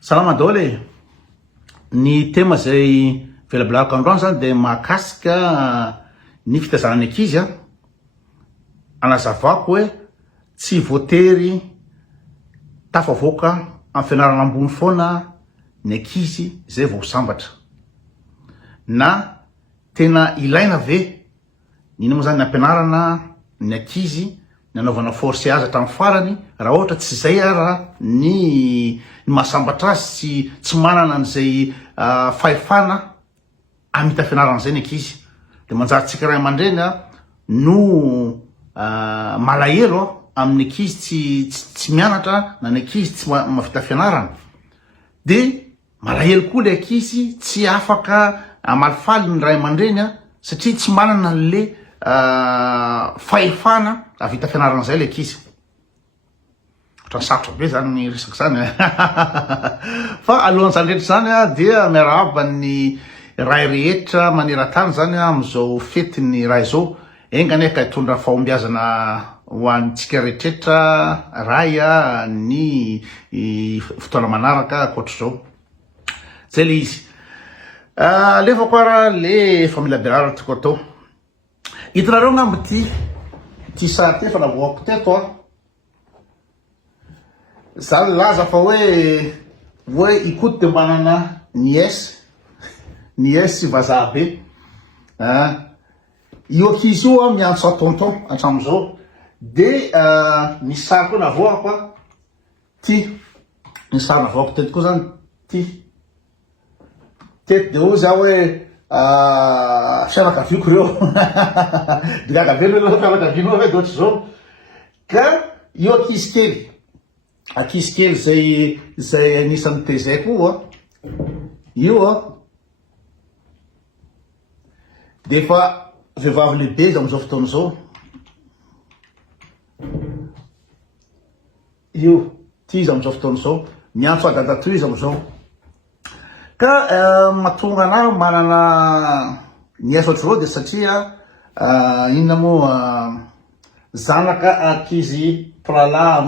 Salama daholo e. Ny tema zay velabilako androany zany de mahakasika ny fitazanany ankizy anazavako hoe tsy voatery tafavoaka amin'ny fianarana ambony foana ny ankizy zay vao sambatra. Na tena ilaina ve nina moa zany ampianarana ny ankizy ny anaovana force azy hatramin'ny farany raha ohatra tsy zay ara ny mahasambatra azy tsy manana an'izay fahefana amita fianarana zay ny ankizy. De manjarintsika ray aman-dreny no malahelo amin'ny ankizy tsy mianatra na ny ankizy tsy mahavita fianarana. De malahelo koa le ankizy tsy afaka amalifaly ny ray aman-dreny satria tsy manana le fahefana avita fianarana zay le ankizy. Ohatran'ny sarotra be zany ny resaky zany fa alohan'izany rehetra zany dia miarahaba ny ray rehetra maneran-tany zany am'izao fetiny raha izao. Engany ka hitondra fahombiazana ho antsika rehetraretra ray ny fotoana manaraka akoatr'izao. Zay le izy. Alefako ara le familea belaratra toko atao. Hitanareo ngambo ty sary ty fa navoako teto zany laza fa hoe ikoty de manana niesy vazaha be. Io ankizy io miantso tonton atramizao. De ny sary koa navoako ty ny sary navoako teto koa zany ty teto de ho za hoe fianakaviako reo digagavelo lo fianakaviano hoe doatra zao. Ka io ankizy kely zay anisan'ny tezay koa io de fa vehivavy lehibe izy am'izao fotoana zao. Io ty izy am'izao fotoana zao miantso adadatoy izy am'izao. Ka mahatonga anahy manana niaiso ohatr'izao de satria inona moa zanaka ankizy prala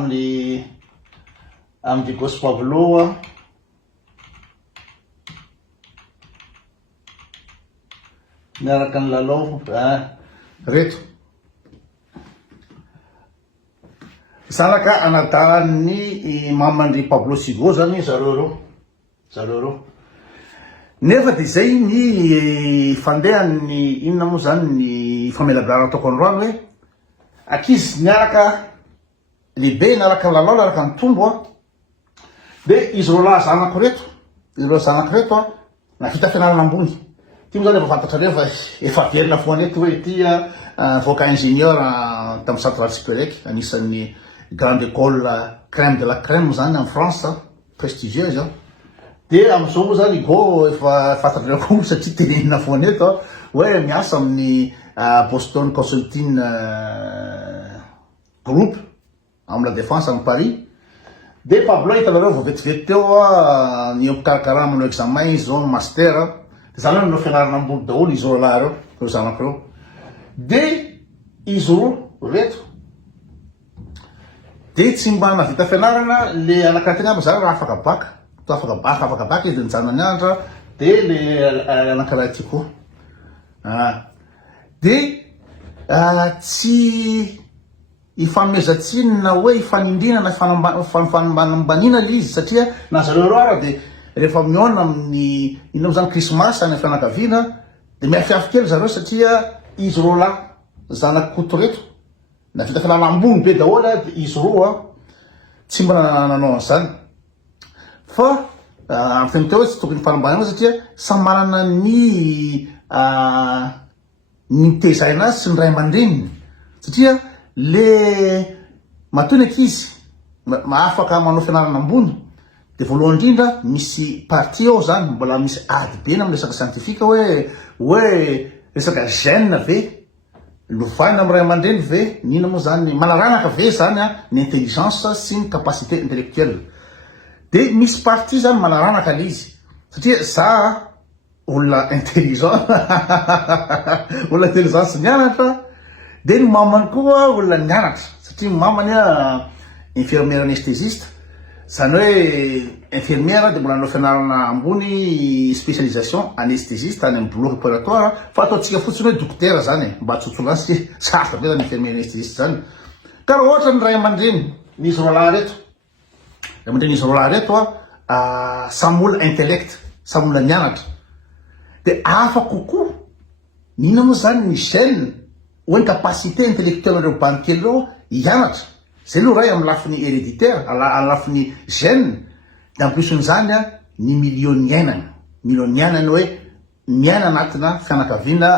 amin'ny Gosy Pavlo miaraka ny lalao reto zanaka anadalan'ny mamandry Pablo Sigo zany zareo reo. Nefa de zay ny fandehan'ny inona moa zany ny famelabelara ataoko androany hoe ankizy niaraka lehibe niaraka ny lalao niaraka ny tombo de izy rola zanako reto navita fianarana ambony. Ty moa zany efa fantatra reo fa efa verina foana eto hoe ty voka ingénieur tamin'ny centre supérieur anisan'ny grande école crème de la crème zany en France prestigieuse. De am'izao moa zany go efa fantatrareo koa satria tenenina foana eto hoe miasa amin'ny Boston Consulting Group amin'ny la défense amin'ny Paris. De Pablo hitanareo vao vetivety teo ny mpikarakara manao examen izy zao master. De zany hoe no fianarana ambony daholo izy roa lahy reo zanako reo. De izy roa reto de tsy mba navita fianarana le anakiraky aby zany raha afaka baka izy de nijanona nianatra de le anakiraky ty koa de tsy ifanomezantsiny na hoe ifanindrina na fanambanina le izy satria na zareo reo ara de rehefa miona amin'ny inona zany krismasy any fianakaviana de miafiafy kely zareo satria izy roa lahy zanaky koto reto na vita fianarana ambony be daholo de izy roa tsy mba nanao an'izany. Fa amin'ny teny teo hoe tsy tokony fanambanana satria samy manana ny tezaina azy sy ny ray aman-dreniny satria le matoy ankizy afaka manao fianarana ambony de voalohany indrindra misy partie ao zany mbola misy ady be na amin'ny resaka scientifika hoe resaka gène ve lovaina amin'ny ray aman-dreny ve nina moa zany manaranaka ve zany ny intelligence sy ny capacité intellectuelle. De misy partie zany manaranaka le izy satria za olona intelligent olona intelligence nianatra de ny mamany koa olona nianatra satria mamany infirmière anesthésiste zany hoe infirmière de mbola anao fianarana ambony spécialisation anesthésiste any amin'ny bloc opératoire fa ataotsika fotsiny hoe dokotera zany mba tsotsola azy sarotra be zany infirmière anesthésiste zany ka raha ohatra ny ray aman-dreny nisy roalahy reto ray aman-dreny nisy roalahy reto samy olona intellect samy olona mianatra de afa kokoa nina moa zany ny gène hoe capacité intellectuelle reo banikely reo hianatra zay lo ray amin'ny lafiny héréditaire amin'ny lafiny gène de en plus n'zany ny millionianany hoe miaina anatina fianakaviana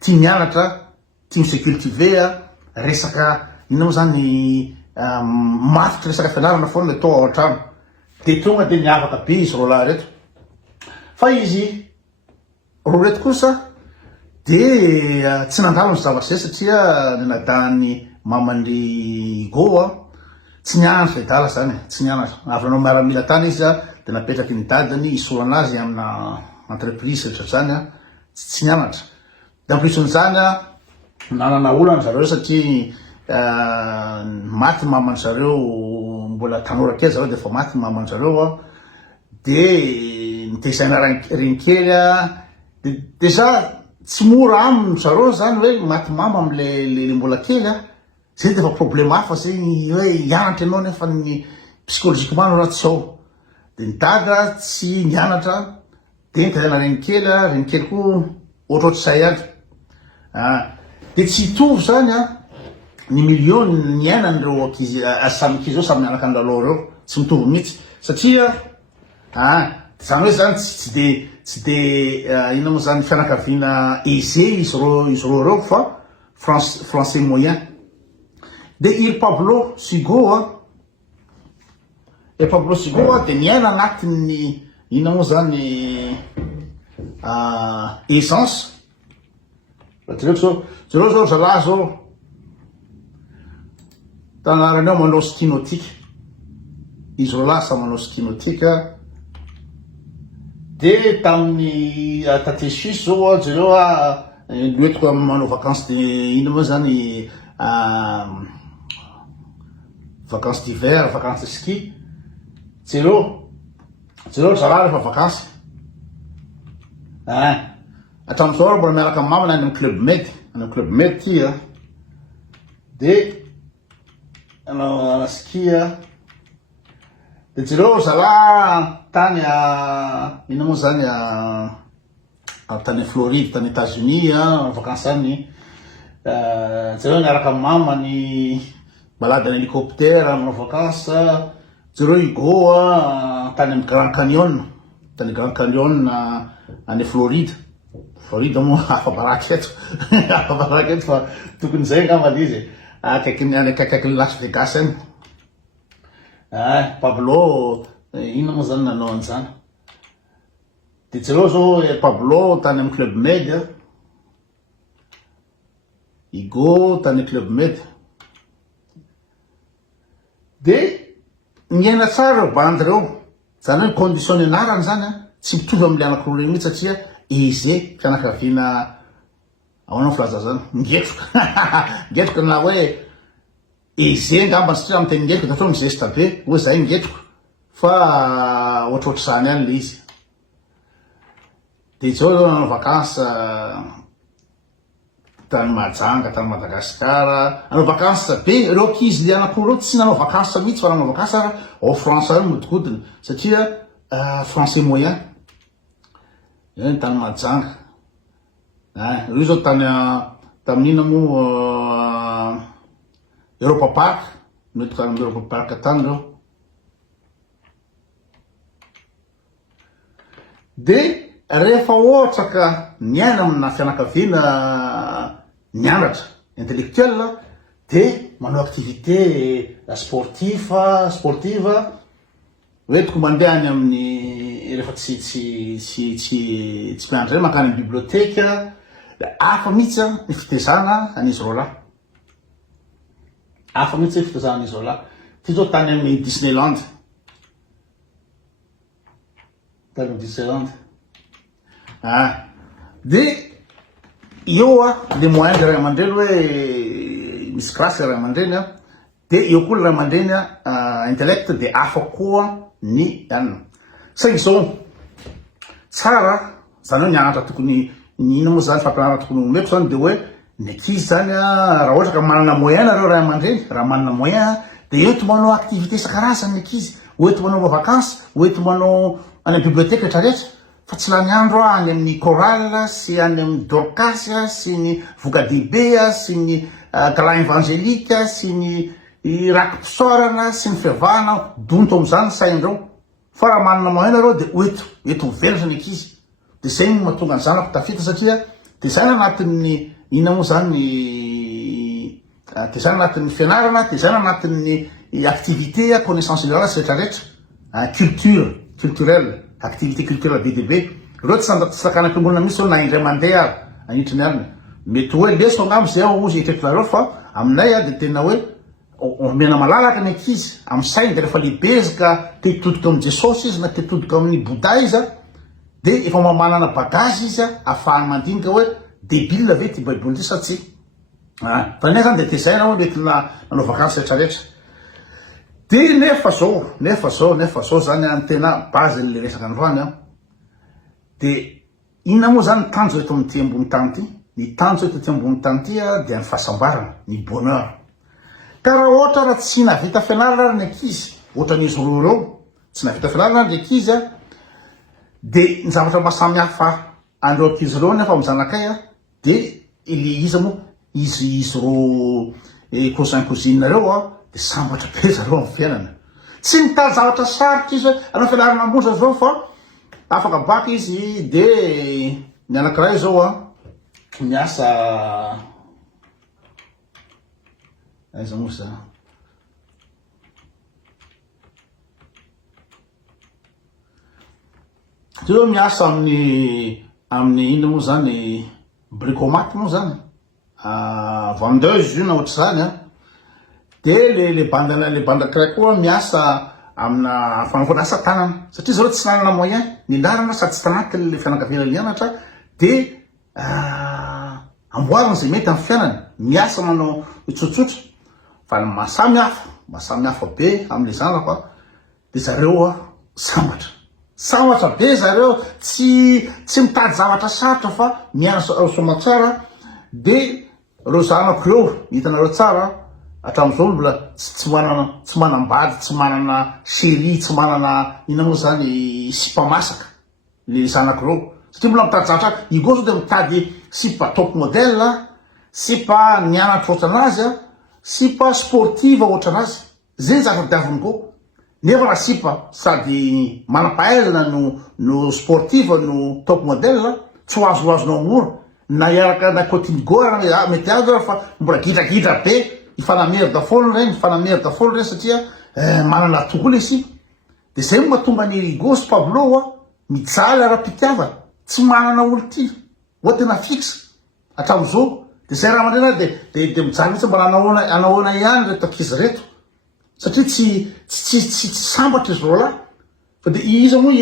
tia mianatra tia mise cultiver resaka nina moa zany mafitra resaka fianarana foana atao ao an-trano de tonga de miavaka be izy roalahy reto fa izy roa reto kosa de tsy nandalo ny zavatra zay satria nanadany mamany Go tsy nianatra dala zany tsy nianatra avy nanao miaramila tany izy de napetraky ny dadiny isorana azy amina entreprise rehetra zany tsy nianatra de en plus n'zany nanana olana zareo satria maty mamany zareo mbola tanora kely zareo de fa maty mamany zareo de nitezana renikely deja tsy mora aminy zareo zany hoe maty mama amle mbola kely zay de fa problème hafa zay hoe hianatra ianao nefa ny psychologiquement raha tsy ao de ny dada tsy nianatra de nitezana renikely koa ohatrohatry say any de tsy hitovy zany ny million ny iainan'ireo ankizy samy ankizy reo samy mianaka andalao reo tsy mitovy mihitsy satria zany hoe zany tsy de ina moa zany fianakaviana aisé izy reo fa français moyen de il Pablo Sigo de niaina anatin'ny ina moa zany essence zareo zao zalahy zao tanarany ao manao skinotique izy roalahy sa manao skinotique de tamin'ny tate suisse zao zareo loetiko manao vacances de ina moa zany vacances d'hiver vacances de ski zareo zalahy rehefa vacances atramizao mbola miaraka amin'ny mamany any amin'ny club med ty de ana ski de zareo zalahy tany ina moa zany tany Floride tany États-Unis vacances any zareo miaraka amin'ny mamany balade en hélicoptère manao vacances zareo Hugo tany amin'ny Grand Canyon any Floride moa hafa baraky eto fa tokony zay ngamba izy akaiky Las Vegas any Pablo ina moa zany nanao an'izany de zareo zao Pablo tany amin'ny Club Med Hugo tany Club Med de miaina tsara reo bandy reo zany hoe condition ianarany zany tsy mitovy am'le anak'olo regny mihitsy satria aisé fianakaviana ahoana filaza zany ngetroka na hoe aisé ngamba satria amy teny ngetroka dafa mizesta be hoe zay ngetroka fa ohatrohatry zany any le izy de zao nanao vacances tany Mahajanga tany Madagasikara nanao vacances be reo ankizy le anak'olo reo tsy nanao vacances mihitsy fa nanao vacances ao France any modikodina satria français moyen tany Mahajanga reo zao tany tamin'ina moa Europa Park mety tany Europa Park tany reo de rehefa ohatra ka niaina amina fianakaviana nianatra intellectuel de manao activité sportive oetiko mandeha any amin'ny rehefa tsy miandry rey mankany amin'ny biblioteka de afa mihitsy ny fitezana an'izy roalahy ty zao tany amin'ny Disneyland de eo le moyen de ray aman-dreny hoe misy grâce ray aman-dreny de eo koa raha mandreny intellect de afa koa ny anina saingy zao tsara zany hoe nianatra tokony nina moa zany fampianarana tokony omeko zany de hoe ny ankizy zany raha ohatra ka manana moyen nareo raha aman-dreny raha manana moyen de ento manao activité isan-karazany ny ankizy oety manao vacances oety manao any amin'ny biblioteka rehetrarehetra fa tsy lany andro any amin'ny chorale sy any amin'ny dorcas sy ny vogadebe sy ny gala évangélique sy ny rakim-pisorana sy ny fivavahana donto am'izany saindrao fa raha manana moyen nareo de oeto mivelatra ny ankizy de zay no mahatonga ny zanako tafita satria de zany anatin'ny ina moa zany de zany anatin'ny fianarana de zany anatin'ny activité connaissance générale sy rehetrarehetra culturelle activité culturelle be de be reo tsy sakana am-piangonana misy na indray mandeha anitry ny alina mety hoe leso angamy zay ozy etretinareo fa aminay de tena hoe omena malalaka ny ankizy amin'ny sainy de rehefa lebezika te hitodika amin'ny jesosy izy na te hitodika amin'ny bouddha izy de efa manana bagage izy ahafahany mandinika hoe débile ve ty baiboly ty sa tsy fa nay zany de tezaina hoe mety nanao vakansy rehetrarehetra de nefa zao zany any tena base le resaka androany de ina moa zany ny tanjo eto amty ambony tany ty ny tanjo eto ty ambony tany ty de ny fahasambarana ny bonheur ka raha ohatra raha tsy navita fianarana ny ankizy ohatra n'izy roa reo tsy navita fianarana ny ankizy de ny zavatra mahasamy hafa andreo ankizy reo nefa mizanakay de ile izy moa izy ro cousin cousine nareo de sambatra be zareo amin'ny fiainana tsy mitady zavatra sarotra izy hoe anao fianarana ambonitra zao fa afaka baky izy de ny anakiray zao miasa aiza moa za ty hoe miasa amin'ny ina moa zany bricomat moa zany vendeuse io na ohatra zany de le banda kiray koa miasa amina fanaovana asa tanana satria zareo tsy nanana moyen nilarana sady tsy tanaty le fianakaviana mianatra de amboarina zay mety amin'ny fiainany miasa manao tsotsotra fa mahasamy hafa be am'le zanako de zareo sambatra be zareo tsy mitady zavatra sarotra fa miana somatsara de reo zanako reo hitanareo tsara atram'izao mbola tsy manambady tsy manana série tsy manana ina moa zany sipa masaka le zanako reo satria mbola mitady zavatra igo zao de mitady sipa top modèle sipa nianatra ohatranazy sipa sportive ohatranazy zay zavatra diaviny ko nefa raha sipa sady manampahaizana no sportive no top modèle tsy hoazoazonao mora na iaraka na cotinigora mety azo fa mbola gidragidra be ifanamerida folo reny satria manana tokola izy de zay mahatonga ny gosy Pablo mijaly ara-pitiavana tsy manana olo ty oa tena fixe atram'izao de zay raha mandrena de mijaly mitsy mbola anahoana ihany reto ankizy reto satria tsy sambatra izy rola fa de izy moa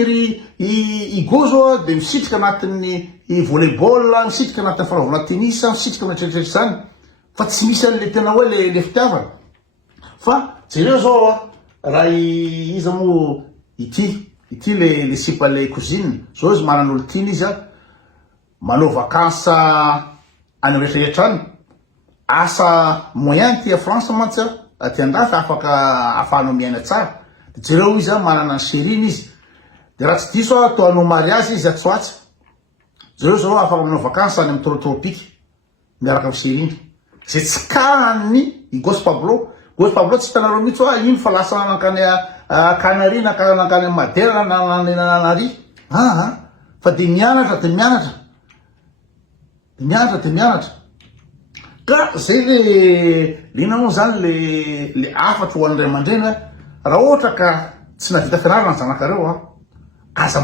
igo zao de misitrika anatin'ny volleyball misitrika anatin'ny fanaovana tennis misitrika anatreritreritra zany fa tsy misy an'le tena hoe le fitiavana fa jereo zao raha izy moa ity le sipa le cousine zao izy manan'olo tiny izy manao vacances any rehetrarehetra any asa moyen ty a France mantsy ty andrafy afaka ahafahanao miaina tsara de jereo izy manana ny sérine izy de raha tsy diso atao anao mariage izy atsoatsy jereo zao afaka manao vacances any amin'ny tropike miaraka amin'ny sérine zay tsy kahany i Gosy Pablo tsy hitanareo mihitsy ino fa lasa nankany Canary nankany Madera nanary fa de mianatra ka zay le ina moa zany le afatra ho an'ray aman-dreny raha ohatra ka tsy navita fianarana ny zanakareo aza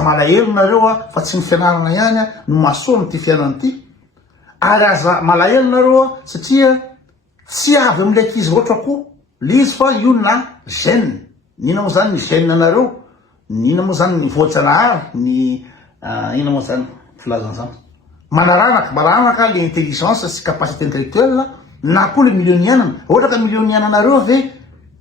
malahelo nareo fa tsy ny fianarana ihany no mahasoa am'ty fiainany ty ary aza malahelo nareo satria tsy avy am'le ankizy ohatra koa le izy fa io na gène nina moa zany ny gène nareo nina moa zany ny voatsanahary ny ina moa zany filazan'izany maranaka le intelligence sy capacité intellectuelle na koa le milionianana ohatra ka milioniananareo ve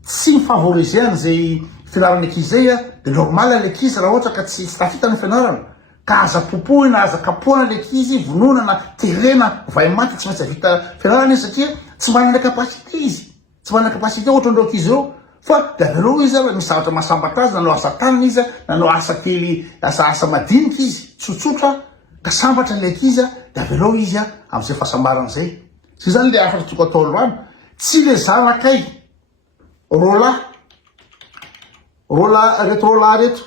tsy mifavoriser an'izay fianarana ankizy zay a de normal le ankizy raha ohatra ka tsy tafita ny fianarana ka aza popohy na aza kapohana le ankizy vonona na terena vai maty tsy maintsy avita fianarana izy satria tsy manana kapasité izy tsy manana kapasité ohatra andreo ankizy eo fa de avereo izy misy zavatra mahasambatra azy nanao asa tanana izy nanao asa kely asa madinika izy tsotsotra ka sambatra le ankizy de avereo izy am'izay fahasambarana zay tsy zany le afatra toko atao loany tsy le zanakay rola reto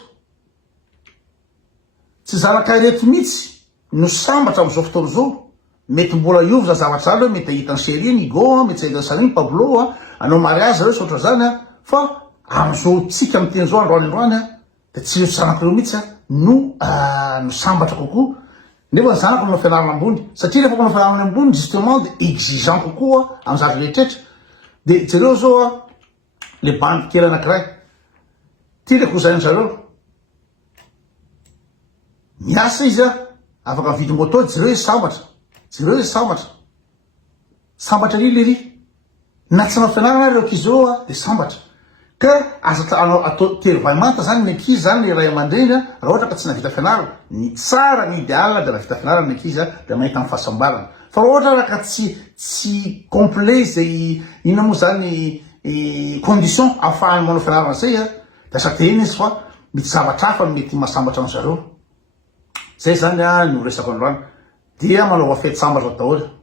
tsy zanakay reto mihitsy no sambatra am'izao fotoana zao mety mbola iova za zavatra zany hoe mety ahitany série Nigo mety ahitany sariny Pablo anao mariage reo sotra zany fa am'izao tsika miteny zao androany de tsy zanakireo mihitsy no sambatra kokoa nefa ny zanako manao fianarana ambony satria rehefa manao fianarana ambony justement de exigeant kokoa amy zavatra rehetrrehetra de jereo zao le bandy kely anankiray ty le kozany zareo miasa izy afaka mividy moto jereo izy sambatra le ry na tsy manao fianarana reo ankizy eo de sambatra ka atao telo vai manta zany ny ankizy zany le ray aman-dreny raha ohatra ka tsy navita fianarana ny tsara ny idéal de navita fianarana ny ankizy de mahita amin'ny fahasambarana fa raha ohatra raha ka tsy complet zay ina moa zany condition ahafahany manao fianarana zay de asa tehina izy fa mety zavatra hafa no mety mahasambatra an'zareo zay zany no resako androany dia manao afety sambatra daholo